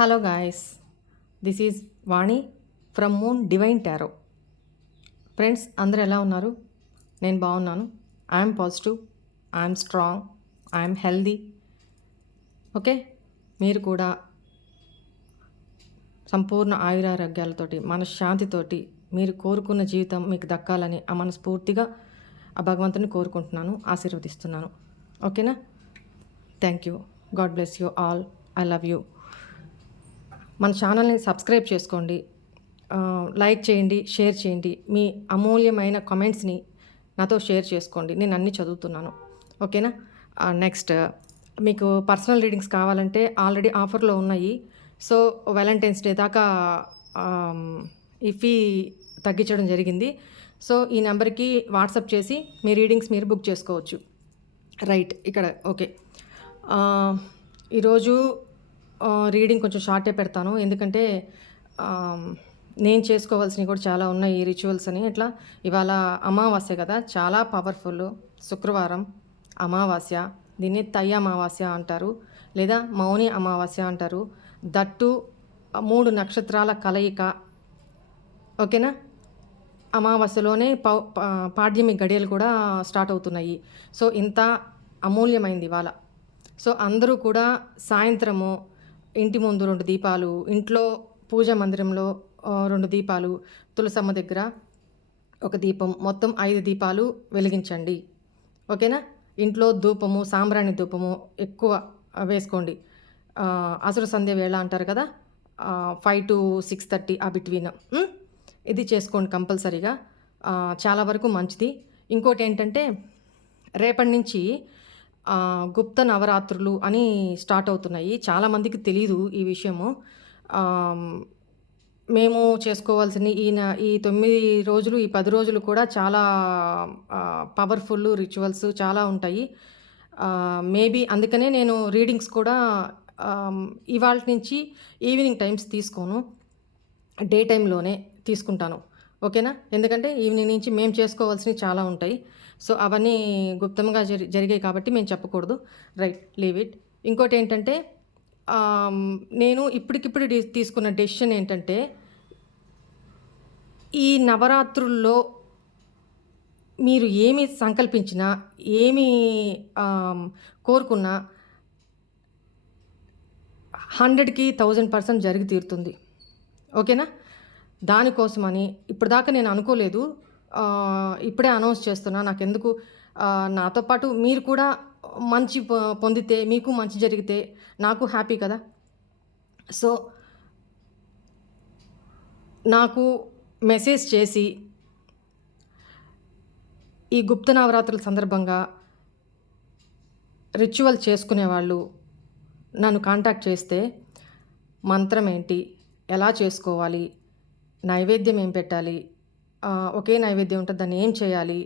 Hello guys, this is Vani from moon divine tarot. Friends, అందరూ ఎలా ఉన్నారు? నేను బాగున్నాను. I'm positive, I'm strong, I'm healthy. Okay, మీరు కూడా సంపూర్ణ ఆయురారోగ్యాలతోటి మనశ్శాంతితోటి మీరు కోరుకున్న జీవితం మీకు దక్కాలని ఆ మనస్ఫూర్తిగా ఆ భగవంతుని కోరుకుంటున్నాను, ఆశీర్వదిస్తున్నాను. ఓకేనా? Thank you. God bless you all. I love you. మన ఛానల్ని సబ్స్క్రైబ్ చేసుకోండి, లైక్ చేయండి, షేర్ చేయండి. మీ అమూల్యమైన కామెంట్స్ని నాతో షేర్ చేసుకోండి. నేను అన్నీ చదువుతున్నాను. ఓకేనా? నెక్స్ట్, మీకు పర్సనల్ రీడింగ్స్ కావాలంటే ఆల్రెడీ ఆఫర్లో ఉన్నాయి. సో వ్యాలంటైన్స్ డే దాకా ఈ ఫీ తగ్గించడం జరిగింది. సో ఈ నెంబర్కి వాట్సాప్ చేసి మీ రీడింగ్స్ మీరు బుక్ చేసుకోవచ్చు. రైట్, ఇక్కడ ఓకే. ఈరోజు రీడింగ్ కొంచెం షార్టే పెడతాను, ఎందుకంటే నేను చేసుకోవాల్సినవి కూడా చాలా ఉన్నాయి, ఈ రిచువల్స్ అని. ఇట్లా ఇవాళ అమావాస్య కదా, చాలా పవర్ఫుల్. శుక్రవారం అమావాస్య, దీన్ని తయ్య అమావాస్య అంటారు, లేదా మౌని అమావాస్య అంటారు. దట్టు 3 నక్షత్రాల కలయిక. ఓకేనా? అమావాస్యలోనే పాడ్యమి గడియలు కూడా స్టార్ట్ అవుతున్నాయి. సో ఇంత అమూల్యమైంది ఇవాళ. సో అందరూ కూడా సాయంత్రము ఇంటి ముందు 2 దీపాలు, ఇంట్లో పూజా మందిరంలో 2 దీపాలు, తులసమ్మ దగ్గర 1 దీపం, మొత్తం 5 దీపాలు వెలిగించండి. ఓకేనా? ఇంట్లో ధూపము, సాంబ్రాణి ధూపము ఎక్కువ వేసుకోండి. అసుర సంధ్య వేళ అంటారు కదా, 5 to 6:30 ఆ బిట్వీన్ ఇది చేసుకోండి కంపల్సరీగా, చాలా వరకు మంచిది. ఇంకోటి ఏంటంటే, రేపటి నుంచి గుప్త నవరాత్రులు అని స్టార్ట్ అవుతున్నాయి. చాలామందికి తెలీదు ఈ విషయము. మేము చేసుకోవాల్సిన ఈ 9 రోజులు, ఈ 10 రోజులు కూడా చాలా పవర్ఫుల్ రిచువల్స్ చాలా ఉంటాయి. మేబీ అందుకనే నేను రీడింగ్స్ కూడా ఇవాళ నుంచి ఈవినింగ్ టైమ్స్ తీసుకోను, డే టైంలోనే తీసుకుంటాను. ఓకేనా? ఎందుకంటే ఈవినింగ్ నుంచి మేము చేసుకోవాల్సినవి చాలా ఉంటాయి. సో అవన్నీ గుప్తంగా జరిగాయి కాబట్టి మేము చెప్పకూడదు. Right, leave it. ఇంకోటి ఏంటంటే, నేను ఇప్పటికిప్పుడు తీసుకున్న డెసిషన్ ఏంటంటే, ఈ నవరాత్రుల్లో మీరు ఏమి సంకల్పించినా, ఏమి కోరుకున్నా 100కి 1000% జరిగి తీరుతుంది. ఓకేనా? దానికోసమని ఇప్పటిదాకా నేను అనుకోలేదు, ఇప్పుడే అనౌన్స్ చేస్తున్నా. నాకెందుకు, నాతో పాటు మీరు కూడా మంచి పొందితే, మీకు మంచి జరిగితే నాకు హ్యాపీ కదా. సో నాకు మెసేజ్ చేసి ఈ గుప్త నవరాత్రుల సందర్భంగా రిచువల్ చేసుకునేవాళ్ళు నన్ను కాంటాక్ట్ చేస్తే, మంత్రం ఏంటి, ఎలా చేసుకోవాలి, నైవేద్యం ఏం పెట్టాలి, ఒకే నైవేద్యం ఉంటుంది, దాన్ని ఏం చేయాలి,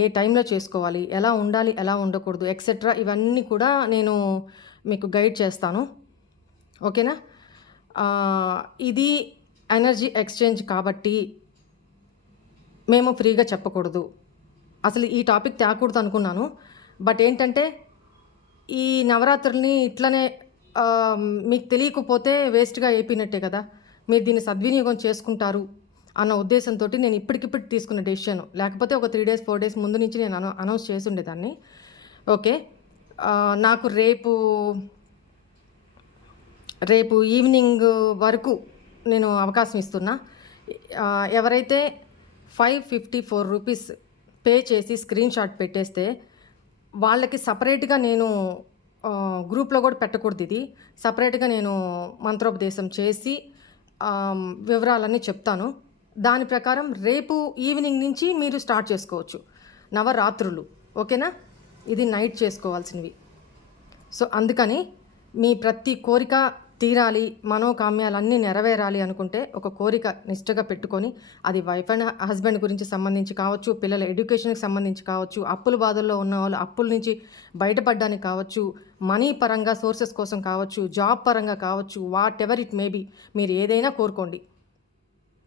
ఏ టైంలో చేసుకోవాలి, ఎలా ఉండాలి, ఎలా ఉండకూడదు, ఎక్సెట్రా, ఇవన్నీ కూడా నేను మీకు గైడ్ చేస్తాను. ఓకేనా? ఇది ఎనర్జీ ఎక్స్చేంజ్ కాబట్టి మేము ఫ్రీగా చెప్పకూడదు. అసలు ఈ టాపిక్ తేకూడదు అనుకున్నాను, బట్ ఏంటంటే ఈ నవరాత్రుల్ని ఇట్లనే మీకు తెలియకపోతే వేస్ట్గా అయిపోయినట్టే కదా. మీరు దీన్ని సద్వినియోగం చేసుకుంటారు అన్న ఉద్దేశంతో నేను ఇప్పటికిప్పుడు తీసుకున్న డెసిషన్. లేకపోతే ఒక 3 days 4 days ముందు నుంచి నేను అనౌన్స్ చేసి ఉండేదాన్ని. ఓకే, నాకు రేపు ఈవినింగ్ వరకు నేను అవకాశం ఇస్తున్నా. ఎవరైతే 554 రూపీస్ పే చేసి స్క్రీన్ షాట్ పెట్టేస్తే వాళ్ళకి సపరేట్గా నేను గ్రూప్లో కూడా పెట్టకూడదు, ఇది సపరేట్గా నేను మంత్రోపదేశం చేసి వివరాలన్నీ చెప్తాను. దాని ప్రకారం రేపు ఈవినింగ్ నుంచి మీరు స్టార్ట్ చేసుకోవచ్చు నవరాత్రులు. ఓకేనా? ఇది నైట్ చేసుకోవాల్సినవి. సో అందుకని మీ ప్రతి కోరిక తీరాలి, మనోకామ్యాలన్నీ నెరవేరాలి అనుకుంటే ఒక కోరిక నిష్టగా పెట్టుకొని, అది వైఫ్ అండ్ హస్బెండ్ గురించి సంబంధించి కావచ్చు, పిల్లల ఎడ్యుకేషన్కి సంబంధించి కావచ్చు, అప్పుల బాధల్లో ఉన్న వాళ్ళు అప్పుల నుంచి బయటపడడానికి కావచ్చు, మనీ పరంగా సోర్సెస్ కోసం కావచ్చు, జాబ్ పరంగా కావచ్చు, whatever it may be, మీరు ఏదైనా కోరుకోండి.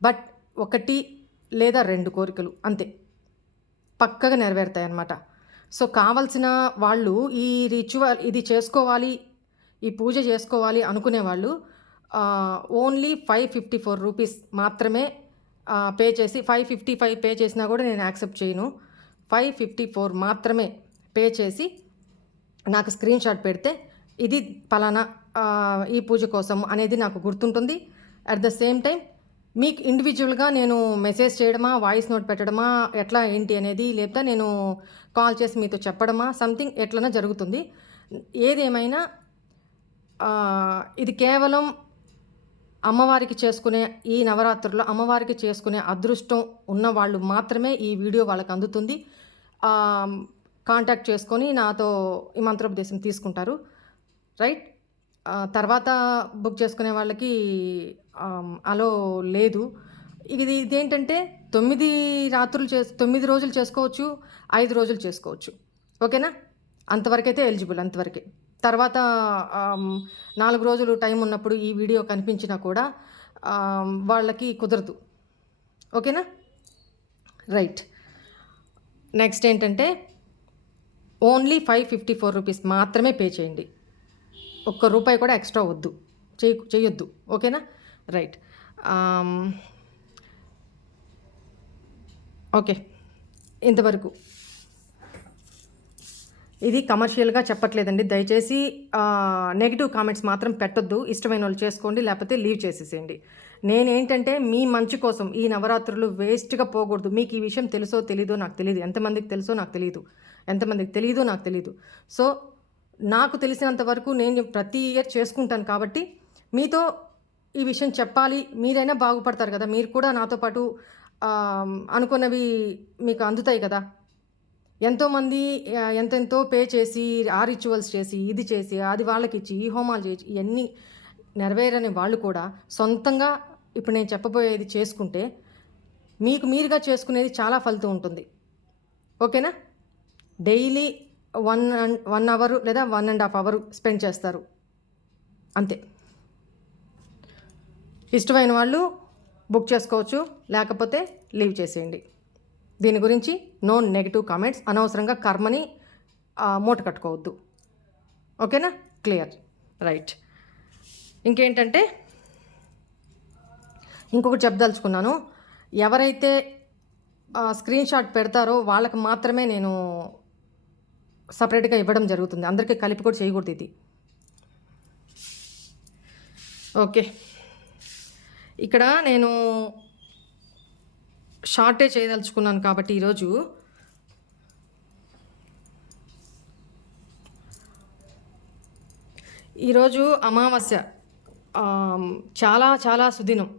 బట్ 1 లేదా 2 కోరికలు అంతే, పక్కగా నెరవేరుతాయి అన్నమాట. సో కావలసిన వాళ్ళు ఈ రిచువల్ ఇది చేసుకోవాలి, ఈ పూజ చేసుకోవాలి అనుకునేవాళ్ళు ఓన్లీ 554 రూపీస్ మాత్రమే పే చేసి 555 పే చేసినా కూడా నేను యాక్సెప్ట్ చేయను. 554 మాత్రమే పే చేసి నాకు స్క్రీన్ షాట్ పెడితే ఇది పలానా ఈ పూజ కోసం అనేది నాకు గుర్తుంటుంది. అట్ ద సేమ్ టైం మీకు ఇండివిజువల్గా నేను మెసేజ్ చేయడమా, వాయిస్ నోట్ పెట్టడమా, ఎట్లా ఏంటి అనేది, లేదా నేను కాల్ చేసి మీతో చెప్పడమా, సంథింగ్ ఎట్లనా జరుగుతుంది. ఏదేమైనా ఇది కేవలం అమ్మవారికి చేసుకునే ఈ నవరాత్రుల్లో అమ్మవారికి చేసుకునే అదృష్టం ఉన్నవాళ్ళు మాత్రమే ఈ వీడియో వాళ్ళకి అందుతుంది. కాంటాక్ట్ చేసుకొని నాతో ఈ మంత్రోపదేశం తీసుకుంటారు, రైట్. తర్వాత బుక్ చేసుకునే వాళ్ళకి అలో లేదు. ఇదేంటంటే 9 రోజులు చేసుకోవచ్చు, 5 రోజులు చేసుకోవచ్చు. ఓకేనా? అంతవరకైతే ఎలిజిబుల్, అంతవరకే. తర్వాత 4 రోజులు టైం ఉన్నప్పుడు ఈ వీడియో కనిపించినా కూడా వాళ్ళకి కుదరదు. ఓకేనా? రైట్. నెక్స్ట్ ఏంటంటే ఓన్లీ 554 రూపీస్ మాత్రమే పే చేయండి. ₹1 కూడా ఎక్స్ట్రా వద్దు, చేయొద్దు. ఓకేనా? రైట్. ఓకే, ఇంతవరకు. ఇది కమర్షియల్గా చెప్పట్లేదండి. దయచేసి నెగిటివ్ కామెంట్స్ మాత్రం పెట్టొద్దు. ఇష్టమైన వాళ్ళు చేసుకోండి, లేకపోతే లీవ్ చేసేసేయండి. నేనేంటంటే మీ మంచి కోసం ఈ నవరాత్రులు వేస్ట్గా పోకూడదు. మీకు ఈ విషయం తెలుసో తెలీదో నాకు తెలియదు, ఎంతమందికి తెలుసో నాకు తెలియదు, ఎంతమందికి తెలియదో నాకు తెలియదు. సో నాకు తెలిసినంత వరకు నేను ప్రతి ఇయర్ చేసుకుంటాను కాబట్టి మీతో ఈ విషయం చెప్పాలి. మీరైనా బాగుపడతారు కదా, మీరు కూడా నాతో పాటు అనుకున్నవి మీకు అందుతాయి కదా. ఎంతోమంది ఎంతెంతో పే చేసి ఆ రిచువల్స్ చేసి ఇది చేసి అది వాళ్ళకి ఇచ్చి ఈ హోమాలు చేసి ఇవన్నీ నెరవేరని వాళ్ళు కూడా సొంతంగా ఇప్పుడు నేను చెప్పబోయేది చేసుకుంటే మీకు మీరుగా చేసుకునేది చాలా ఫలితం ఉంటుంది. ఓకేనా? డైలీ 1 అవర్ లేదా 1.5 అవర్ స్పెండ్ చేస్తారు, అంతే. ఇష్టమైన వాళ్ళు బుక్ చేసుకోవచ్చు, లేకపోతే లీవ్ చేసేయండి. దీని గురించి నో నెగిటివ్ కామెంట్స్. అనవసరంగా కర్మని మూట కట్టుకోవద్దు. ఓకేనా? క్లియర్. రైట్. ఇంకేంటంటే ఇంకొకటి చెప్పదలుచుకున్నాను. ఎవరైతే స్క్రీన్ షాట్ పెడతారో వాళ్ళకి మాత్రమే నేను సపరేట్గా ఇవ్వడం జరుగుతుంది. అందరికీ కలిపి కూడా చేయకూడదు ఇది. ఓకే, ఇక్కడ నేను షార్టే చేయదలుచుకున్నాను కాబట్టి ఈరోజు అమావాస్య, చాలా చాలా సుదినం.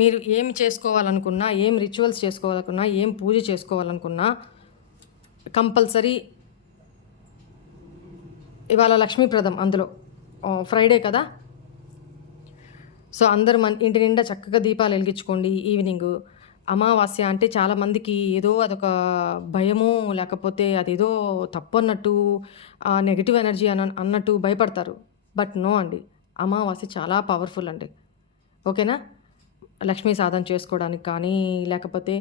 మీరు ఏం చేసుకోవాలనుకున్నా, ఏం రిచువల్స్ చేసుకోవాలనుకున్నా, ఏం పూజ చేసుకోవాలనుకున్నా కంపల్సరీ ఇవాళ లక్ష్మీప్రదం, అందులో ఫ్రైడే కదా. సో అందరూ ఇంటి నిండా చక్కగా దీపాలు వెలిగించుకోండి. ఈవినింగ్ అమావాస్య అంటే చాలామందికి ఏదో అదొక భయము, లేకపోతే అదేదో తప్పు అన్నట్టు, నెగిటివ్ ఎనర్జీ అన్నట్టు భయపడతారు. బట్ నో అండి, అమావాస్య చాలా పవర్ఫుల్ అండి. ఓకేనా? లక్ష్మీ సాధన చేసుకోవడానికి కానీ, లేకపోతే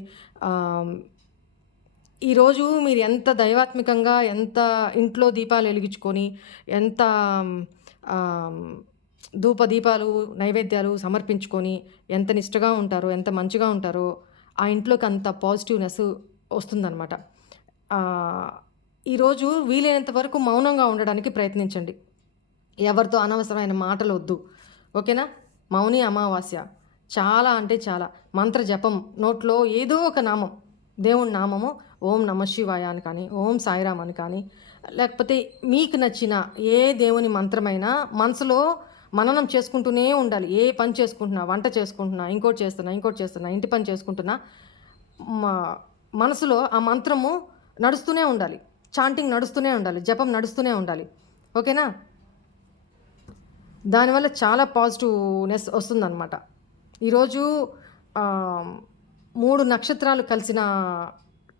ఈరోజు మీరు ఎంత దైవాత్మికంగా, ఎంత ఇంట్లో దీపాలు వెలిగించుకొని, ఎంత దీపాలు నైవేద్యాలు సమర్పించుకొని ఎంత నిష్టగా ఉంటారో, ఎంత మంచిగా ఉంటారో, ఆ ఇంట్లోకి అంత పాజిటివ్నెస్ వస్తుందన్నమాట. ఈరోజు వీలైనంత వరకు మౌనంగా ఉండడానికి ప్రయత్నించండి. ఎవరితో అనవసరమైన మాటలు వద్దు. ఓకేనా? మౌని అమావాస్య చాలా అంటే చాలా. మంత్ర జపం, నోట్లో ఏదో ఒక నామం, దేవుడి నామము, ఓం నమ శివాయ అని కానీ, ఓం సాయిరామ్ అని కానీ, లేకపోతే మీకు నచ్చిన ఏ దేవుని మంత్రమైనా మనసులో మననం చేసుకుంటూనే ఉండాలి. ఏ పని చేసుకుంటున్నా, వంట చేసుకుంటున్నా, ఇంకోటి చేస్తున్నా, ఇంటి పని చేసుకుంటున్నా, మనసులో ఆ మంత్రము నడుస్తూనే ఉండాలి, చాంటింగ్ నడుస్తూనే ఉండాలి, జపం నడుస్తూనే ఉండాలి. ఓకేనా? దానివల్ల చాలా పాజిటివ్నెస్ వస్తుందన్నమాట. ఈరోజు 3 నక్షత్రాలు కలిసిన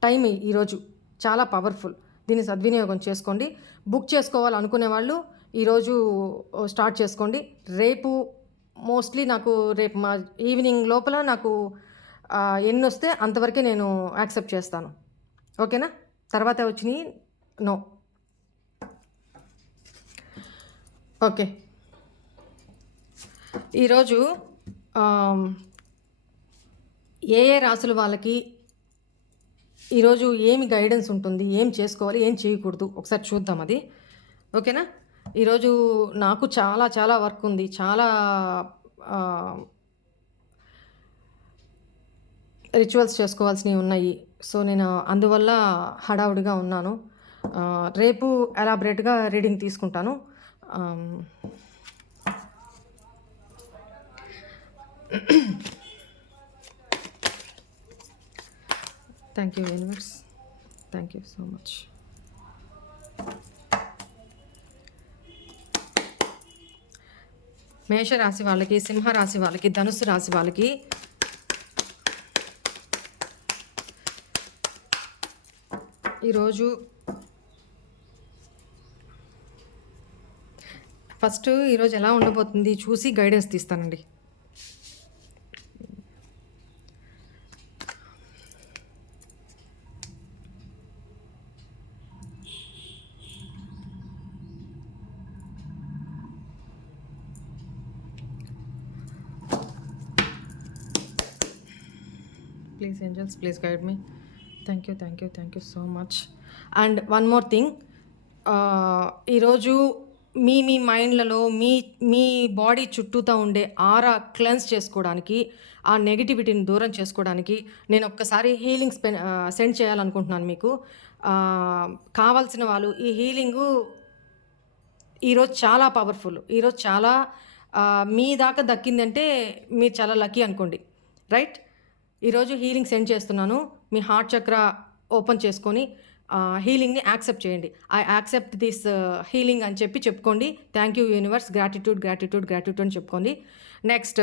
టైం ఈరోజు, చాలా పవర్ఫుల్. దీన్ని సద్వినియోగం చేసుకోండి. బుక్ చేసుకోవాలనుకునే వాళ్ళు ఈరోజు స్టార్ట్ చేసుకోండి. రేపు మోస్ట్లీ నాకు రేపు మా ఈవినింగ్ లోపల నాకు ఎన్ని వస్తే అంతవరకే నేను యాక్సెప్ట్ చేస్తాను. ఓకేనా? తర్వాత వచ్చినాయి నో. ఓకే, ఈరోజు ఆమ్, ఏ ఏ రాసుల వాళ్ళకి ఈరోజు ఏమి గైడెన్స్ ఉంటుంది, ఏం చేసుకోవాలి, ఏం చేయకూడదు, ఒకసారి చూద్దాం అది. ఓకేనా? ఈరోజు నాకు చాలా చాలా వర్క్ ఉంది, చాలా రిచువల్స్ చేసుకోవాల్సినవి ఉన్నాయి. సో నేను అందువల్ల హడావుడిగా ఉన్నాను. రేపు ఎలాబరేట్గా రీడింగ్ తీసుకుంటాను. Thank you universe, thank you so much. మేషరాశి వాళ్ళకి, సింహరాశి వాళ్ళకి, ధనుసు రాశి వాళ్ళకి ఈరోజు ఈరోజు ఎలా ఉండబోతుంది చూసి గైడెన్స్ తీస్తానండి. Please angels, please guide me. Thank you so much. And one more thing, ఈరోజు మీ మీ మైండ్లలో మీ బాడీ చుట్టూతా ఉండే ఆరా క్లెన్స్ చేసుకోవడానికి, ఆ నెగిటివిటీని దూరం చేసుకోవడానికి నేను ఒక్కసారి హీలింగ్ సెండ్ చేయాలనుకుంటున్నాను మీకు. కావాల్సిన వాళ్ళు ఈ హీలింగు ఈరోజు చాలా పవర్ఫుల్. ఈరోజు చాలా మీ దాకా దక్కిందంటే మీరు చాలా లక్కీ అనుకోండి, రైట్? ఈరోజు హీలింగ్ సెండ్ చేస్తున్నాను. మీ హార్ట్ చక్ర ఓపెన్ చేసుకొని హీలింగ్ని యాక్సెప్ట్ చేయండి. ఐ యాక్సెప్ట్ దిస్ హీలింగ్ అని చెప్పుకోండి. థ్యాంక్ యూ యూనివర్స్, గ్రాటిట్యూడ్ అని చెప్పుకోండి. నెక్స్ట్,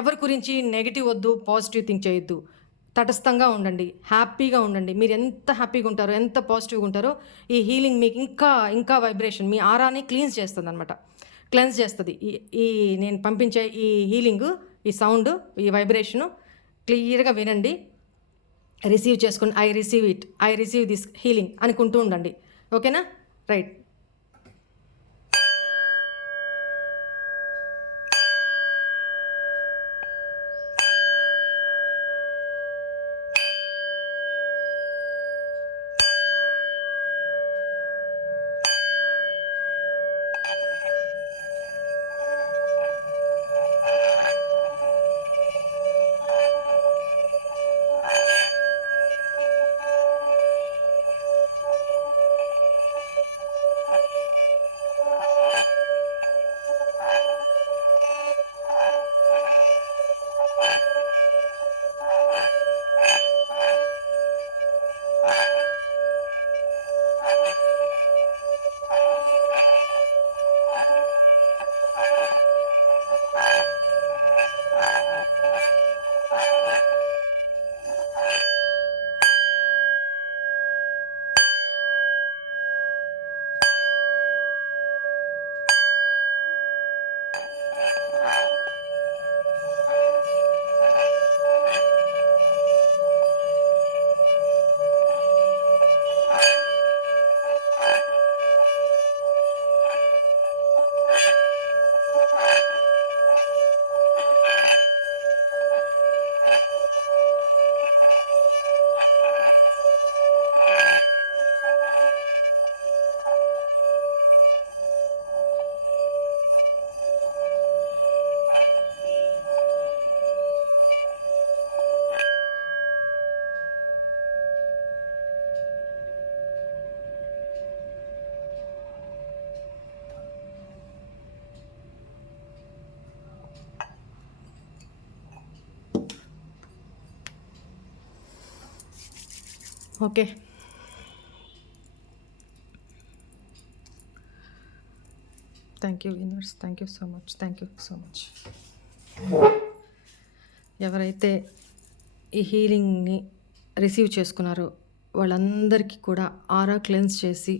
ఎవరి గురించి నెగిటివ్ వద్దు, పాజిటివ్ థింక్ చేయొద్దు. తటస్థంగా ఉండండి, హ్యాపీగా ఉండండి. మీరు ఎంత హ్యాపీగా ఉంటారో, ఎంత పాజిటివ్గా ఉంటారో, ఈ హీలింగ్ మీకు ఇంకా వైబ్రేషన్, మీ ఆరాని క్లీన్స్ చేస్తుంది అనమాట, క్లెన్స్ చేస్తుంది. ఈ నేను పంపించే ఈ హీలింగు, ఈ సౌండ్, ఈ వైబ్రేషను క్లియర్గా వినండి, రిసీవ్ చేసుకోండి. ఐ రిసీవ్ దిస్ హీలింగ్ అనుకుంటూ ఉండండి. ఓకేనా? Right. Okay, thank you universe, thank you so much. ఎవరైతే ఈ హీలింగ్ని రిసీవ్ చేసుకున్నారో వాళ్ళందరికీ కూడా ఆరా క్లెన్స్ చేసి,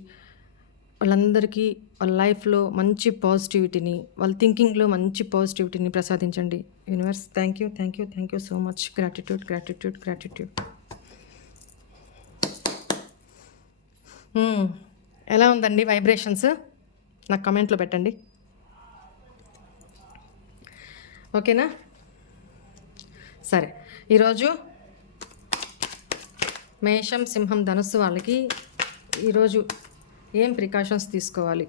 వాళ్ళందరికీ వాళ్ళ లైఫ్లో మంచి పాజిటివిటీని, వాళ్ళ థింకింగ్లో మంచి పాజిటివిటీని ప్రసాదించండి universe. Thank you so much. Gratitude. ఎలా ఉందండి వైబ్రేషన్స్? నాకు కమెంట్లో పెట్టండి. ఓకేనా? సరే, ఈరోజు మేషం, సింహం, ధనుస్సు వాళ్ళకి ఈరోజు ఏం ప్రికాషన్స్ తీసుకోవాలి?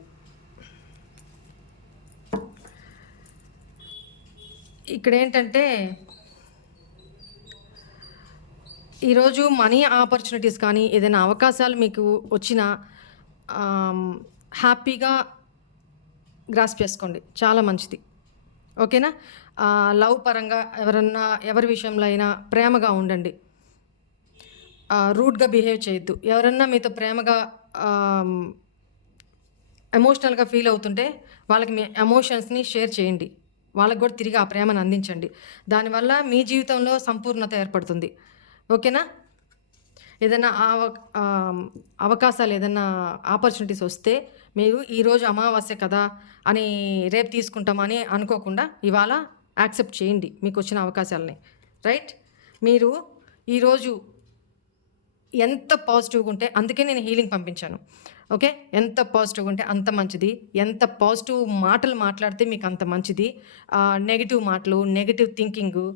ఇక్కడ ఏంటంటే ఈరోజు మనీ ఆపర్చునిటీస్ కానీ ఏదైనా అవకాశాలు మీకు వచ్చినా హ్యాపీగా గ్రాస్ప్ చేసుకోండి, చాలా మంచిది. ఓకేనా? లవ్ పరంగా ఎవరి విషయంలో అయినా ప్రేమగా ఉండండి, రూడ్గా బిహేవ్ చేయొద్దు. ఎవరన్నా మీతో ప్రేమగా ఎమోషనల్గా ఫీల్ అవుతుంటే వాళ్ళకి మీ ఎమోషన్స్ని షేర్ చేయండి, వాళ్ళకి కూడా తిరిగి ఆ ప్రేమను అందించండి. దానివల్ల మీ జీవితంలో సంపూర్ణత ఏర్పడుతుంది. ఓకేనా? ఏదైనా అవకాశాలు, ఏదైనా ఆపర్చునిటీస్ వస్తే మీరు ఈరోజు అమావాస్య కదా అని రేపు తీసుకుంటామని అనుకోకుండా ఇవాళ యాక్సెప్ట్ చేయండి మీకు వచ్చిన అవకాశాలని. రైట్? మీరు ఈరోజు ఎంత పాజిటివ్గా ఉంటే, అందుకే నేను హీలింగ్ పంపించాను. ఓకే? ఎంత పాజిటివ్గా ఉంటే అంత మంచిది. ఎంత పాజిటివ్ మాటలు మాట్లాడితే మీకు అంత మంచిది. నెగిటివ్ మాటలు, నెగిటివ్ థింకింగు,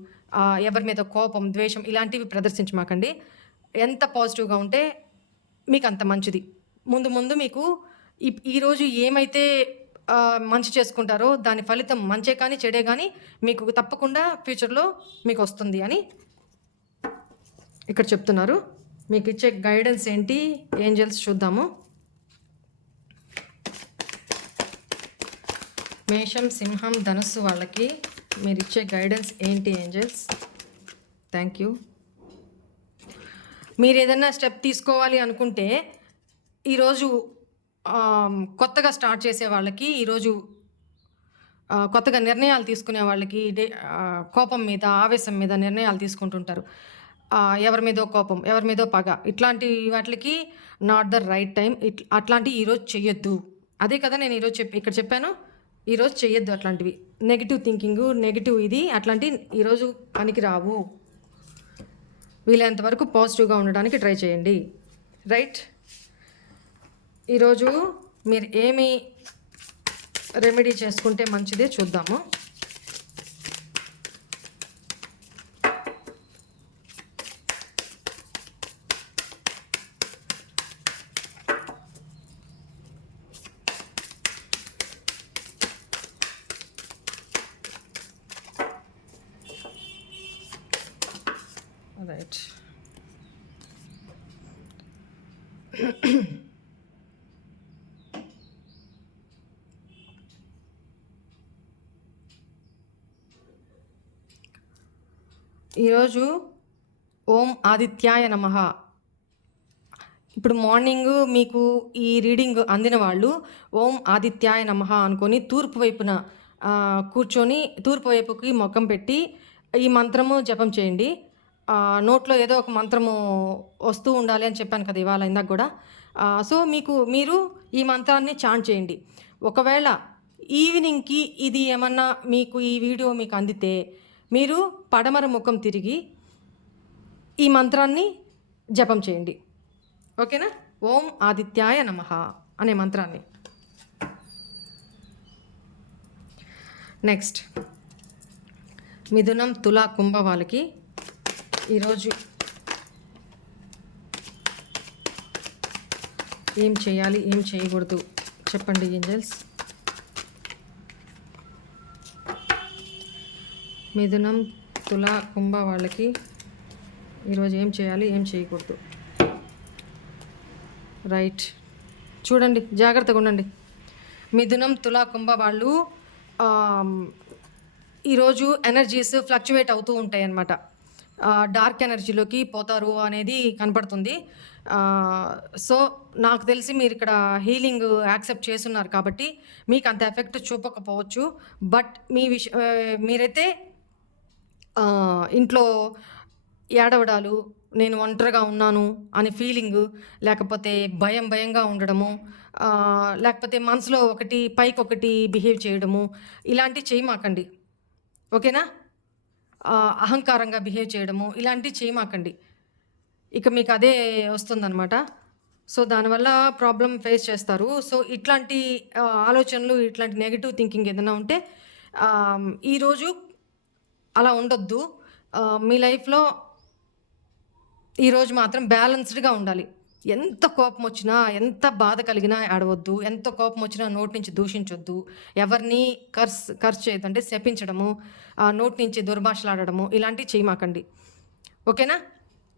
ఎవరి మీద కోపం, ద్వేషం ఇలాంటివి ప్రదర్శించమాకండి. ఎంత పాజిటివ్గా ఉంటే మీకు అంత మంచిది. ముందు ముందు మీకు ఈరోజు ఏమైతే మంచి చేసుకుంటారో దాని ఫలితం మంచే కానీ చెడే కానీ మీకు తప్పకుండా ఫ్యూచర్లో మీకు వస్తుంది అని ఇక్కడ చెప్తున్నారు. మీకు ఇచ్చే గైడెన్స్ ఏంటి ఏంజల్స్ చూద్దాము. మేషం, సింహం, ధనుస్సు వాళ్ళకి మీరు ఇచ్చే గైడెన్స్ ఏంటి ఏంజల్స్? Thank you. మీరు ఏదైనా స్టెప్ తీసుకోవాలి అనుకుంటే ఈరోజు కొత్తగా స్టార్ట్ చేసే వాళ్ళకి, ఈరోజు కొత్తగా నిర్ణయాలు తీసుకునే వాళ్ళకి కోపం మీద, ఆవేశం మీద నిర్ణయాలు తీసుకుంటుంటారు. ఎవరి మీదో కోపం, ఎవరి మీదో పగ, ఇట్లాంటి వాటికి నాట్ ద రైట్ టైం. అట్లాంటివి ఈరోజు చెయ్యొద్దు. అదే కదా నేను ఈరోజు ఇక్కడ చెప్పాను. ఈరోజు చెయ్యొద్దు అట్లాంటివి. నెగిటివ్ థింకింగు, నెగిటివ్ ఇది అట్లాంటివి ఈరోజు పనికి రావు. వీలైనంత వరకు పాజిటివ్గా ఉండడానికి ట్రై చేయండి. రైట్? ఈరోజు మీరు ఏమి రెమెడీ చేసుకుంటే మంచిదే చూద్దాము. రైట్. ఈరోజు ఓం ఆదిత్యాయ నమః. ఇప్పుడు మార్నింగ్ మీకు ఈ రీడింగ్ అందిన వాళ్ళు ఓం ఆదిత్యాయ నమః అనుకొని తూర్పు వైపున కూర్చొని తూర్పు వైపుకి ముఖం పెట్టి ఈ మంత్రము జపం చేయండి. నోట్లో ఏదో ఒక మంత్రము వస్తూ ఉండాలి అని చెప్పాను కదా ఇవాళ ఇందాక కూడా. సో మీరు ఈ మంత్రాన్ని చాంట్ చేయండి. ఒకవేళ ఈవినింగ్కి ఇది ఏమన్నా మీకు ఈ వీడియో మీకు అందితే మీరు పడమర ముఖం తిరిగి ఈ మంత్రాన్ని జపం చేయండి. ఓకేనా? ఓం ఆదిత్యాయ నమః అనే మంత్రాన్ని. నెక్స్ట్ మిథునం, తుల, కుంభ వాళ్ళకి ఈరోజు ఏం చేయాలి, ఏం చేయకూడదు చెప్పండి ఏంజల్స్. మిథునం, తుల, కుంభ వాళ్ళకి ఈరోజు ఏం చేయాలి, ఏం చేయకూడదు. రైట్, చూడండి, జాగ్రత్తగా ఉండండి. మిథునం, తుల, కుంభ వాళ్ళు ఈరోజు ఎనర్జీస్ ఫ్లక్చువేట్ అవుతూ ఉంటాయి అన్నమాట. డార్క్ ఎనర్జీలోకి పోతారు అనేది కనపడుతుంది. సో నాకు తెలిసి మీరు ఇక్కడ హీలింగ్ యాక్సెప్ట్ చేస్తున్నారు కాబట్టి మీకు అంత ఎఫెక్ట్ చూపకపోవచ్చు. బట్ మీరైతే ఇంట్లో ఏడవడాలు, నేను ఒంటరిగా ఉన్నాను అని ఫీలింగు, లేకపోతే భయంగా ఉండడము, లేకపోతే మనసులో ఒకటి పైకొకటి బిహేవ్ చేయడము, ఇలాంటివి చేయమాకండి. ఓకేనా? అహంకారంగా బిహేవ్ చేయడము ఇలాంటివి చేయమాకండి. ఇక మీకు అదే వస్తుందన్నమాట. సో దానివల్ల ప్రాబ్లం ఫేస్ చేస్తారు. సో ఇట్లాంటి ఆలోచనలు, ఇట్లాంటి నెగిటివ్ థింకింగ్ ఏదైనా ఉంటే ఈరోజు అలా ఉండొద్దు. మీ లైఫ్‌లో ఈరోజు మాత్రం బ్యాలెన్స్డ్‌గా ఉండాలి. ఎంత కోపమొచ్చినా, ఎంత బాధ కలిగినా ఏడవద్దు. ఎంత కోపమొచ్చినా నోటి నుంచి దూషించొద్దు. ఎవరిని కర్స్ చేయొద్దు. అంటే శపించడము, నోటి నుంచి దుర్భాషలాడడము ఇలాంటివి చేయమాకండి. ఓకేనా?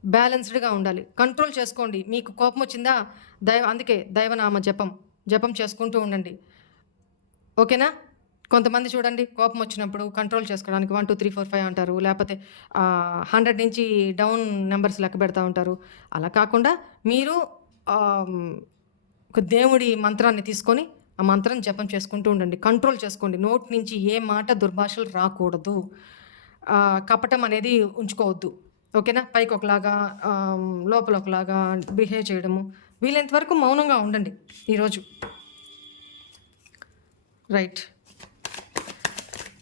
బ్యాలెన్స్డ్‌గా ఉండాలి. కంట్రోల్ చేసుకోండి. మీకు కోపమొచ్చిందా అందుకే దైవనామ జపం చేసుకుంటూ ఉండండి. ఓకేనా? కొంతమంది చూడండి కోపం వచ్చినప్పుడు కంట్రోల్ చేసుకోవడానికి 1, 2, 3, 4, 5 అంటారు. లేకపోతే 100 నుంచి డౌన్ నంబర్స్ లెక్క పెడతా ఉంటారు. అలా కాకుండా మీరు ఒక దేవుడి మంత్రాన్ని తీసుకొని ఆ మంత్రం జపం చేసుకుంటూ ఉండండి. కంట్రోల్ చేసుకోండి. నోటి నుంచి ఏ మాట దుర్భాషలు రాకూడదు. కపటం అనేది ఉంచుకోవద్దు. ఓకేనా? పైకి ఒకలాగా లోపల ఒకలాగా బిహేవ్ చేయడము. వీలైనంత వరకు మౌనంగా ఉండండి ఈరోజు. రైట్.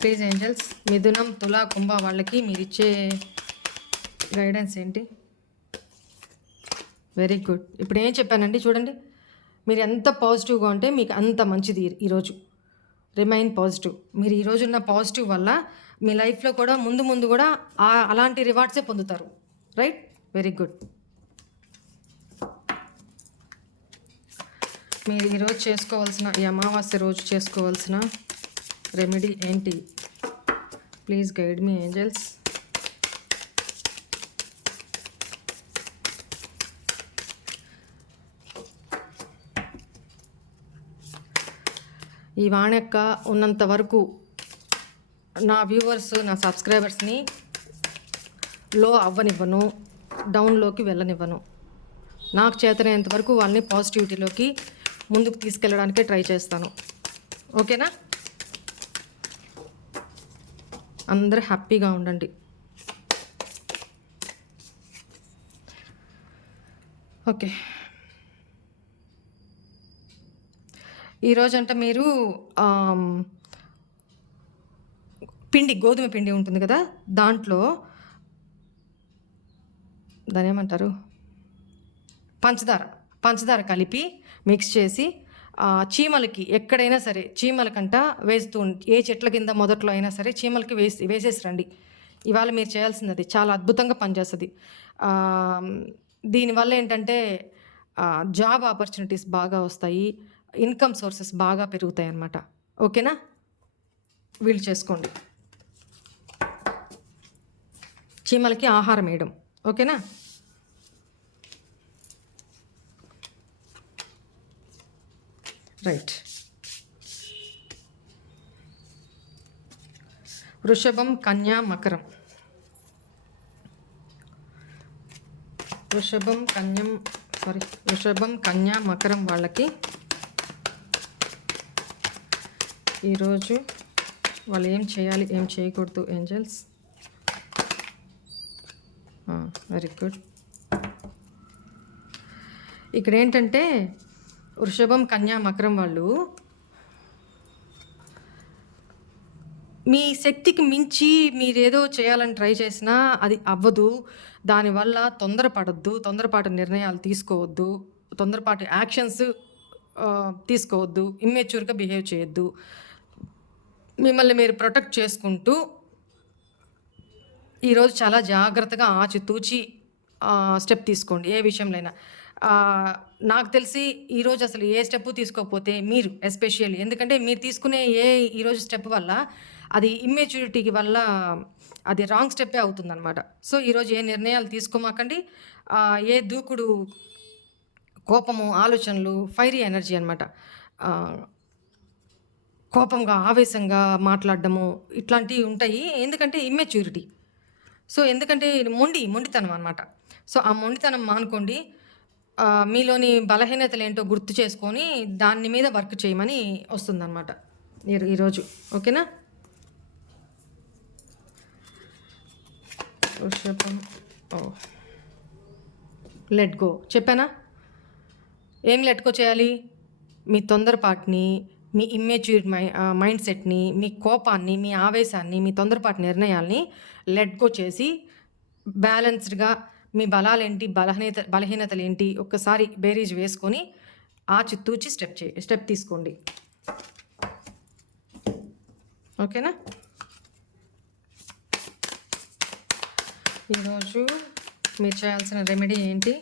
ప్లీజ్ ఏంజల్స్, మిథునం, తుల, కుంభ వాళ్ళకి మీరిచ్చే గైడెన్స్ ఏంటి? Very good. ఇప్పుడు ఏం చెప్పానండి చూడండి. మీరు ఎంత పాజిటివ్గా ఉంటే మీకు అంత మంచిది ఈరోజు. Remain positive. మీరు ఈరోజు ఉన్న పాజిటివ్ వల్ల మీ లైఫ్లో కూడా ముందు కూడా అలాంటి రివార్డ్సే పొందుతారు. రైట్? Very good. మీరు ఈరోజు చేసుకోవాల్సిన ఈ అమావాస్య రోజు చేసుకోవాల్సిన రెమెడీ ఏంటి? Please guide me angels. ఈ వాణెక్క ఉన్నంత వరకు నా వ్యూవర్స్, నా సబ్స్క్రైబర్స్ని లో అవ్వనివ్వను, డౌన్లోకి వెళ్ళనివ్వను. నాకు చేతనైనంత వరకు వాళ్ళని పాజిటివిటీలోకి ముందుకు తీసుకెళ్ళడానికే ట్రై చేస్తాను. ఓకేనా? అందరూ హ్యాపీగా ఉండండి. ఓకే. ఈరోజంటే మీరు గోధుమ పిండి ఉంటుంది కదా, దాంట్లో దాని ఏమంటారు, పంచదార కలిపి మిక్స్ చేసి చీమలకి ఎక్కడైనా సరే చీమలకంట వేస్తూ ఏ చెట్ల కింద మొదట్లో అయినా సరే చీమలకి వేసేసి రండి. ఇవాళ మీరు చేయాల్సింది అది. చాలా అద్భుతంగా పనిచేస్తుంది. దీనివల్ల ఏంటంటే జాబ్ ఆపర్చునిటీస్ బాగా వస్తాయి, ఇన్కమ్ సోర్సెస్ బాగా పెరుగుతాయి అన్నమాట. ఓకేనా? వీళ్ళు చేసుకోండి. చీమలకి ఆహారం వేయడం. ఓకేనా? రైట్. వృషభం, కన్యా, మకరం. వృషభం, కన్యా, మకరం వాళ్ళకి ఈరోజు వాళ్ళు ఏం చేయాలి, ఏం చేయకూడదు ఏంజల్స్? Very good. ఇక్కడ ఏంటంటే వృషభం, కన్యా, మకరం వాళ్ళు మీ శక్తికి మించి మీరేదో చేయాలని ట్రై చేసినా అది అవ్వదు. దానివల్ల తొందరపడద్దు, తొందరపాటు నిర్ణయాలు తీసుకోవద్దు, తొందరపాటు యాక్షన్స్ తీసుకోవద్దు, ఇమ్మెచ్యూర్గా బిహేవ్ చేయొద్దు. మిమ్మల్ని మీరు ప్రొటెక్ట్ చేసుకుంటూ ఈరోజు చాలా జాగ్రత్తగా ఆచితూచి స్టెప్ తీసుకోండి ఏ విషయంలో అయినా. నాకు తెలిసి ఈరోజు అసలు ఏ స్టెప్ తీసుకోకపోతే మీరు ఎస్పెషల్లీ, ఎందుకంటే మీరు తీసుకునే ఈరోజు స్టెప్ వల్ల అది ఇమ్మెచ్యూరిటీకి వల్ల అది రాంగ్ స్టెప్పే అవుతుందన్నమాట. సో ఈరోజు ఏ నిర్ణయాలు తీసుకోమాకండి. ఏ దూకుడు, కోపము, ఆలోచనలు, ఫైరీ ఎనర్జీ అనమాట, కోపంగా ఆవేశంగా మాట్లాడడము ఇట్లాంటివి ఉంటాయి. ఎందుకంటే ఇమ్మెచ్యూరిటీ. సో ఎందుకంటే మొండితనం అనమాట. సో ఆ మొండితనం మానుకోండి. మీలోని బలహీనతలు ఏంటో గుర్తు చేసుకొని దాని మీద వర్క్ చేయమని వస్తుందన్నమాట ఈరోజు. ఓకేనా? లెట్ గో చెప్పానా? ఏం లెట్ గో చేయాలి? మీ తొందరపాటుని, మీ ఇమ్మెచ్యూర్ మైండ్ సెట్ని, మీ కోపాన్ని, మీ ఆవేశాన్ని, మీ తొందరపాటు నిర్ణయాల్ని లెట్ గో చేసి బ్యాలెన్స్డ్గా మీ బలాలేంటి, బలహీనతలు ఏంటి ఒక్కసారి బేరీజ్ వేసుకొని ఆచితూచి స్టెప్ తీసుకోండి. ఓకేనా? ఈరోజు మీరు చేయాల్సిన రెమెడీ ఏంటి?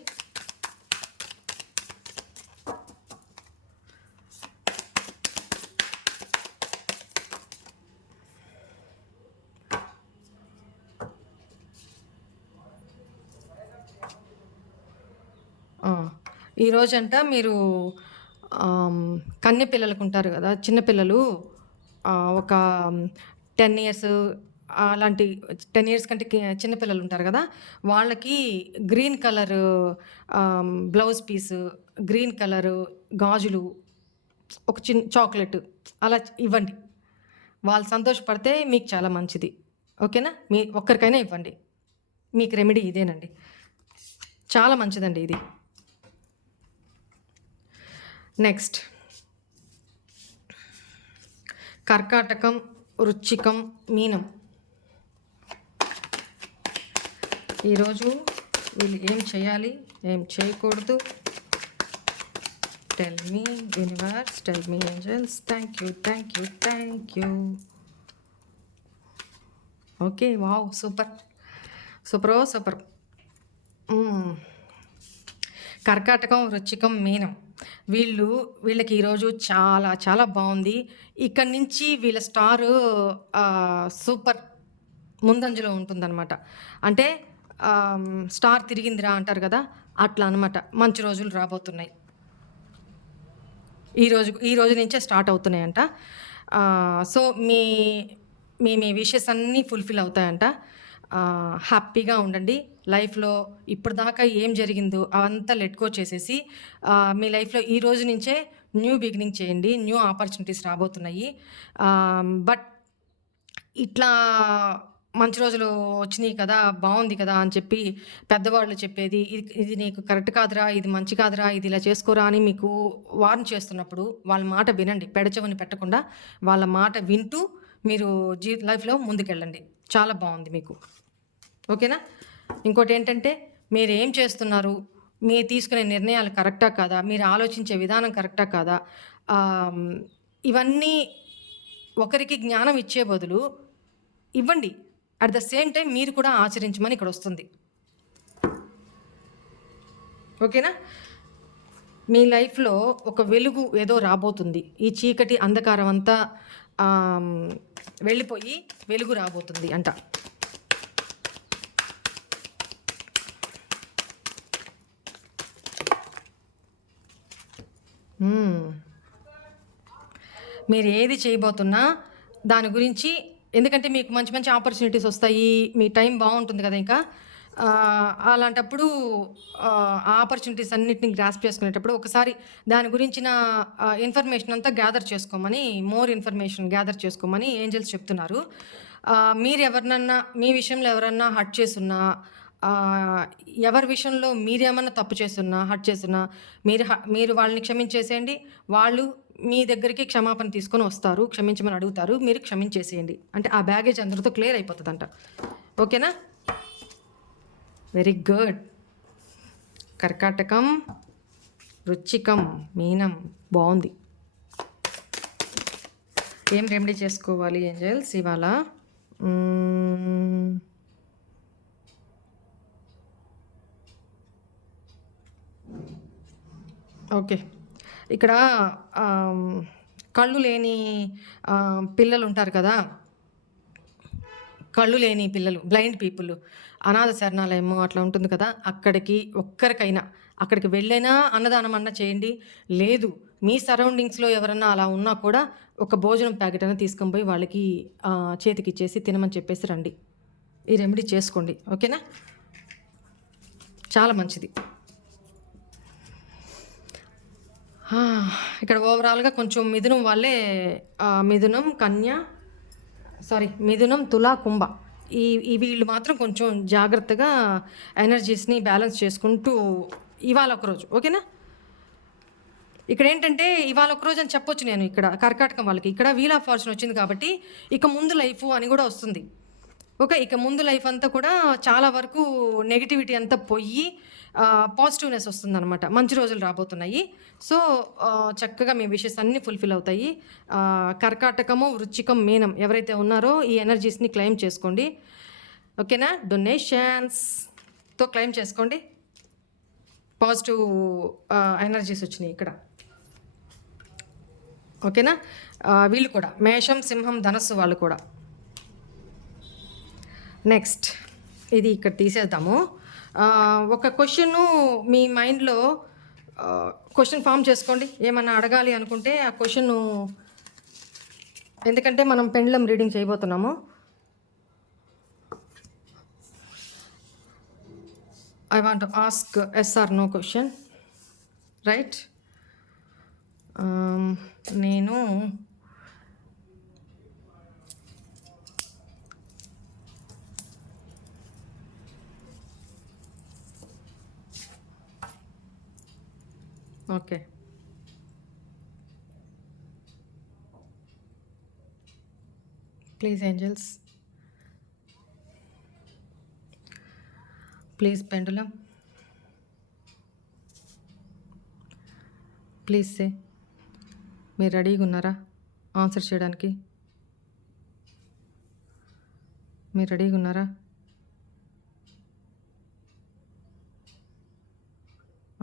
ఈరోజంట మీరు కన్నె పిల్లలకు ఉంటారు కదా, చిన్నపిల్లలు ఒక 10 ఇయర్స్ అలాంటి 10 ఇయర్స్ కంటే చిన్నపిల్లలు ఉంటారు కదా, వాళ్ళకి green colour blouse piece, green colour గాజులు, ఒక చిన్న చాక్లెట్ అలా ఇవ్వండి. వాళ్ళు సంతోషపడితే మీకు చాలా మంచిది. ఓకేనా? మీ ఒక్కరికైనా ఇవ్వండి. మీకు రెమెడీ ఇదేనండి. చాలా మంచిదండి ఇది. నెక్స్ట్ కర్కాటకం, వృశ్చికం, మీనం. ఈరోజు వీళ్ళు ఏం చేయాలి, ఏం చేయకూడదు? Tell me universe, tell me angels. Thank you, thank you, thank you. Okay, wow, super super super. కర్కాటకం, వృశ్చికం, మీనం వీళ్ళకి ఈరోజు చాలా చాలా బాగుంది. ఇక్కడి నుంచి వీళ్ళ స్టారు సూపర్ ముందంజలో ఉంటుందన్నమాట. అంటే స్టార్ తిరిగిందిరా అంటారు కదా, అట్లా అనమాట. మంచి రోజులు రాబోతున్నాయి. ఈ రోజు నుంచే స్టార్ట్ అవుతున్నాయంట. సో మీ మీ మీ విషెస్ అన్నీ ఫుల్ఫిల్ అవుతాయంట. హ్యాపీగా ఉండండి. లైఫ్లో ఇప్పటిదాకా ఏం జరిగిందో అవంతా లెట్గో చేసేసి మీ లైఫ్లో ఈ రోజు నుంచే న్యూ బిగినింగ్ చేయండి. న్యూ ఆపర్చునిటీస్ రాబోతున్నాయి. బట్ ఇట్లా మంచి రోజులు వచ్చినాయి కదా, బాగుంది కదా అని చెప్పి పెద్దవాళ్ళు చెప్పేది ఇది నీకు కరెక్ట్ కాదురా, ఇది మంచి కాదురా, ఇది ఇలా చేసుకోరా అని మీకు వార్న్ చేస్తున్నప్పుడు వాళ్ళ మాట వినండి. పెడచెవిని పెట్టకుండా వాళ్ళ మాట వింటూ మీరు లైఫ్లో ముందుకెళ్ళండి. చాలా బాగుంది మీకు. ఓకేనా? ఇంకోటి ఏంటంటే, మీరు ఏం చేస్తున్నారు, మీరు తీసుకునే నిర్ణయాలు కరెక్టా కాదా, మీరు ఆలోచించే విధానం కరెక్టా కాదా, ఇవన్నీ ఒకరికి జ్ఞానం ఇచ్చే బదులు ఇవ్వండి. అట్ ద సేమ్ టైం మీరు కూడా ఆచరించమని ఇక్కడ వస్తుంది. ఓకేనా? మీ లైఫ్లో ఒక వెలుగు ఏదో రాబోతుంది. ఈ చీకటి అంధకారం అంతా వెళ్ళిపోయి వెలుగు రాబోతుంది అంట. మీరు ఏది చేయబోతున్నా దాని గురించి, ఎందుకంటే మీకు మంచి మంచి ఆపర్చునిటీస్ వస్తాయి, మీ టైం బాగుంటుంది కదా ఇంకా. అలాంటప్పుడు ఆ ఆపర్చునిటీస్ అన్నిటిని గ్రాస్ప్ చేసుకునేటప్పుడు ఒకసారి దాని గురించిన ఇన్ఫర్మేషన్ అంతా గ్యాదర్ చేసుకోమని, మోర్ ఇన్ఫర్మేషన్ గ్యాదర్ చేసుకోమని ఏంజల్స్ చెప్తున్నారు. మీరు ఎవరినన్నా మీ విషయంలో ఎవరన్నా హర్ట్ చేసున్నా, ఎవరి విషయంలో మీరేమన్నా తప్పు చేస్తున్నా, హర్ట్ చేస్తున్నా, మీరు వాళ్ళని క్షమించేసేయండి. వాళ్ళు మీ దగ్గరికి క్షమాపణ తీసుకొని వస్తారు, క్షమించమని అడుగుతారు, మీరు క్షమించేసేయండి. అంటే ఆ బ్యాగేజ్ అందరితో క్లియర్ అయిపోతుందంట. ఓకేనా? Very good. కర్కాటకం, వృశ్చికం, మీనం బాగుంది. ఏం రెమెడీ చేసుకోవాలి ఏంజల్స్ ఇవాళ? ఓకే, ఇక్కడ కళ్ళు లేని పిల్లలు ఉంటారు కదా, కళ్ళు లేని పిల్లలు, బ్లైండ్ పీపుల్, అనాథ శరణాలయము అట్లా ఉంటుంది కదా, ఒక్కరికైనా అక్కడికి వెళ్ళైనా అన్నదానం అన్న చేయండి. లేదు మీ సరౌండింగ్స్లో ఎవరన్నా అలా ఉన్నా కూడా ఒక భోజనం ప్యాకెట్ అయినా తీసుకొని పోయి వాళ్ళకి చేతికి ఇచ్చేసి తినమని చెప్పేసి రండి. ఈ రెమెడీ చేసుకోండి. ఓకేనా? చాలా మంచిది. ఇక్కడ ఓవరాల్గా కొంచెం మిథునం వాళ్ళే, మిథునం, మిథునం, తుల, కుంభ వీళ్ళు మాత్రం కొంచెం జాగ్రత్తగా ఎనర్జీస్ని బ్యాలెన్స్ చేసుకుంటూ ఇవాళ ఒకరోజు. ఓకేనా? ఇక్కడ ఏంటంటే ఇవాళ ఒకరోజు అని చెప్పొచ్చు నేను. ఇక్కడ కర్కాటకం వాళ్ళకి ఇక్కడ వీల్ ఆఫ్ ఫార్చ్యూన్ వచ్చింది కాబట్టి ఇక ముందు లైఫ్ అని కూడా వస్తుంది. ఓకే, ఇక ముందు లైఫ్ అంతా కూడా చాలా వరకు నెగిటివిటీ అంతా పోయి పాజిటివ్నెస్ వస్తుందన్నమాట. మంచి రోజులు రాబోతున్నాయి. సో చక్కగా మీ విషెస్ అన్నీ ఫుల్ఫిల్ అవుతాయి. కర్కాటకము, వృశ్చికం, మీనం ఎవరైతే ఉన్నారో ఈ ఎనర్జీస్ని క్లెయిమ్ చేసుకోండి. ఓకేనా? డొనేషన్స్తో క్లెయిమ్ చేసుకోండి. పాజిటివ్ ఎనర్జీస్ వచ్చినాయి ఇక్కడ. ఓకేనా? వీళ్ళు కూడా మేషం, సింహం, ధనస్సు వాళ్ళు కూడా. నెక్స్ట్ ఇది ఇక్కడ తీసేద్దాము. ఒక క్వశ్చను మీ మైండ్లో క్వశ్చన్ ఫామ్ చేసుకోండి. ఏమన్నా అడగాలి అనుకుంటే ఆ క్వశ్చన్, ఎందుకంటే మనం పెండ్లం రీడింగ్ చేయబోతున్నాము. I want to ask yes or no question, right? నేను okay, please angels, please pendulum, please say మీరు రెడీగా ఉన్నారా ఆన్సర్ చేయడానికి? మీరు రెడీగా ఉన్నారా?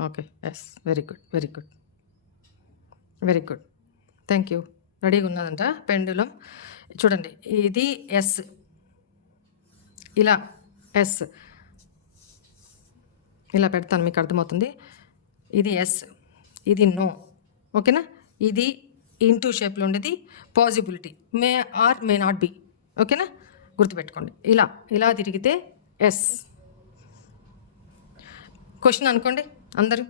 Okay, yes, very good, very good, very good, thank you. రెడీగా ఉన్నదంట పెండులం. చూడండి, ఇది ఎస్, ఇలా ఎస్ ఇలా పెడతాను, మీకు అర్థమవుతుంది. ఇది ఎస్, ఇది నో. ఓకేనా? ఇది ఇంటూ షేప్లో ఉండేది possibility, may or may not be. ఓకేనా? గుర్తుపెట్టుకోండి. ఇలా తిరిగితే ఎస్. క్వశ్చన్ అనుకోండి, అందరూ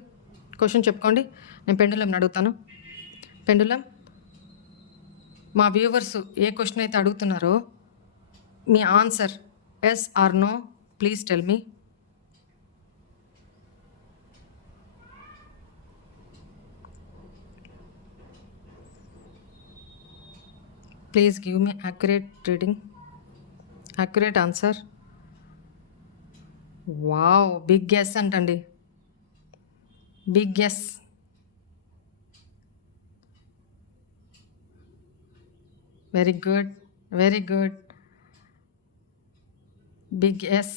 క్వశ్చన్ చెప్పుకోండి. నేను పెండులంని అడుగుతాను. పెండులం, మా వ్యూవర్స్ ఏ క్వశ్చన్ అయితే అడుగుతున్నారో మీ answer yes or no please tell me. Please give me accurate reading, accurate answer. Wow, big yes అంటండి, big yes. Very good, very good, big yes.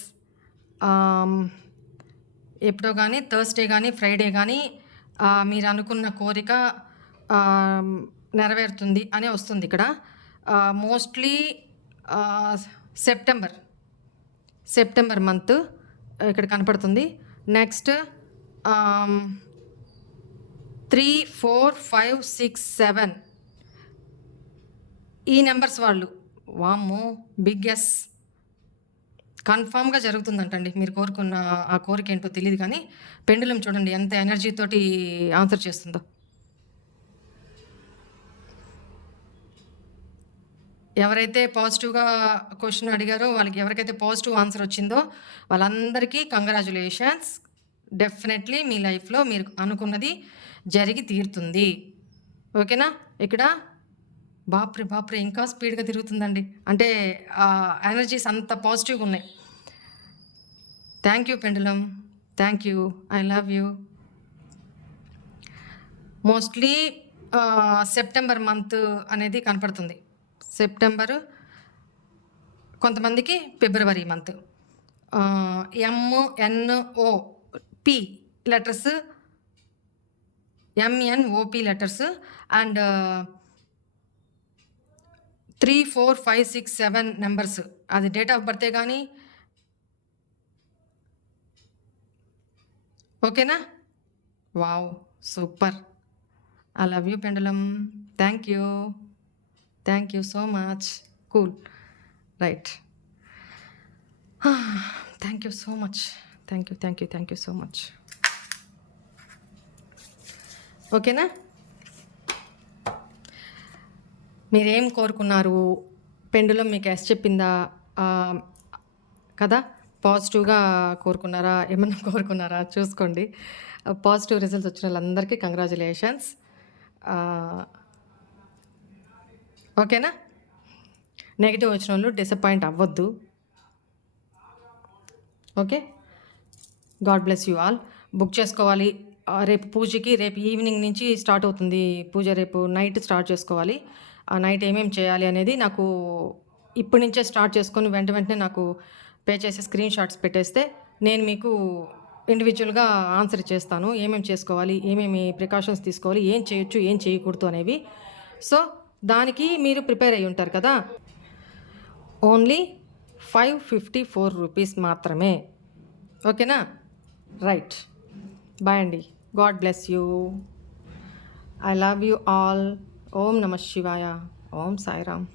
ఎప్పుడో కానీ థర్స్డే కానీ ఫ్రైడే కానీ మీరు అనుకున్న కోరిక నెరవేరుతుంది అని వస్తుంది ఇక్కడ. మోస్ట్లీ సెప్టెంబర్ మంత్ ఇక్కడ కనపడుతుంది. నెక్స్ట్ 3, 4, 5, 6, 7 ఈ నెంబర్స్ వాళ్ళు, వామ్మో, బిగ్ ఎస్, కన్ఫామ్గా జరుగుతుందంటండి. మీరు కోరుకున్న ఆ కోరిక ఏంటో తెలియదు కానీ పెండులం చూడండి ఎంత ఎనర్జీతోటి ఆన్సర్ చేస్తుందో. ఎవరైతే పాజిటివ్గా క్వశ్చన్ అడిగారో వాళ్ళకి, ఎవరికైతే పాజిటివ్ ఆన్సర్ వచ్చిందో వాళ్ళందరికీ కంగ్రాచులేషన్స్. డెఫినెట్లీ మీ లైఫ్లో మీరు అనుకున్నది జరిగి తీరుతుంది. ఓకేనా? ఇక్కడ బాప్రే ఇంకా స్పీడ్గా తిరుగుతుందండి, అంటే ఎనర్జీస్ అంత పాజిటివ్గా ఉన్నాయి. Thank you pendulum, thank you, I love you. Mostly September month అనేది కనపడుతుంది. సెప్టెంబరు, కొంతమందికి ఫిబ్రవరి month. MNOP letters, MNOP letters and 3, 4, 5, 6, 7 numbers. అది డేట్ ఆఫ్ బర్తే కానీ. ఓకేనా? Wow, super, I love you pendulum, thank you so much, cool, right. Thank you so much, thank you so much. ఓకేనా? మీరేం కోరుకున్నారు? పెండులం మీకు ఎస్ చెప్పిందా కదా? పాజిటివ్గా కోరుకున్నారా, ఏమన్నా కోరుకున్నారా చూసుకోండి. పాజిటివ్ రిజల్ట్స్ వచ్చిన వాళ్ళందరికీ కంగ్రాచులేషన్స్. ఓకేనా? నెగిటివ్ వచ్చిన వాళ్ళు డిసప్పాయింట్ అవ్వద్దు. Okay, God bless you all. Book చేసుకోవాలి. రేపు పూజకి, రేపు ఈవినింగ్ నుంచి స్టార్ట్ అవుతుంది పూజ. రేపు నైట్ స్టార్ట్ చేసుకోవాలి. ఆ నైట్ ఏమేమి చేయాలి అనేది నాకు ఇప్పటి నుంచే స్టార్ట్ చేసుకొని వెంటనే నాకు పే చేసి స్క్రీన్ షాట్స్ పెట్టేస్తే నేను మీకు ఇండివిజువల్గా ఆన్సర్ చేస్తాను. ఏమేమి చేసుకోవాలి, ఏమేమి ప్రికాషన్స్ తీసుకోవాలి, ఏం చేయొచ్చు, ఏం చేయకూడదు అనేవి. సో దానికి మీరు ప్రిపేర్ అయ్యి ఉంటారు కదా. ఓన్లీ 554 రూపీస్ మాత్రమే. ఓకేనా? రైట్. బాయ్ అండి. God bless you. I love you all. Om నమ శివాయ. ఓం సాయిరామ్.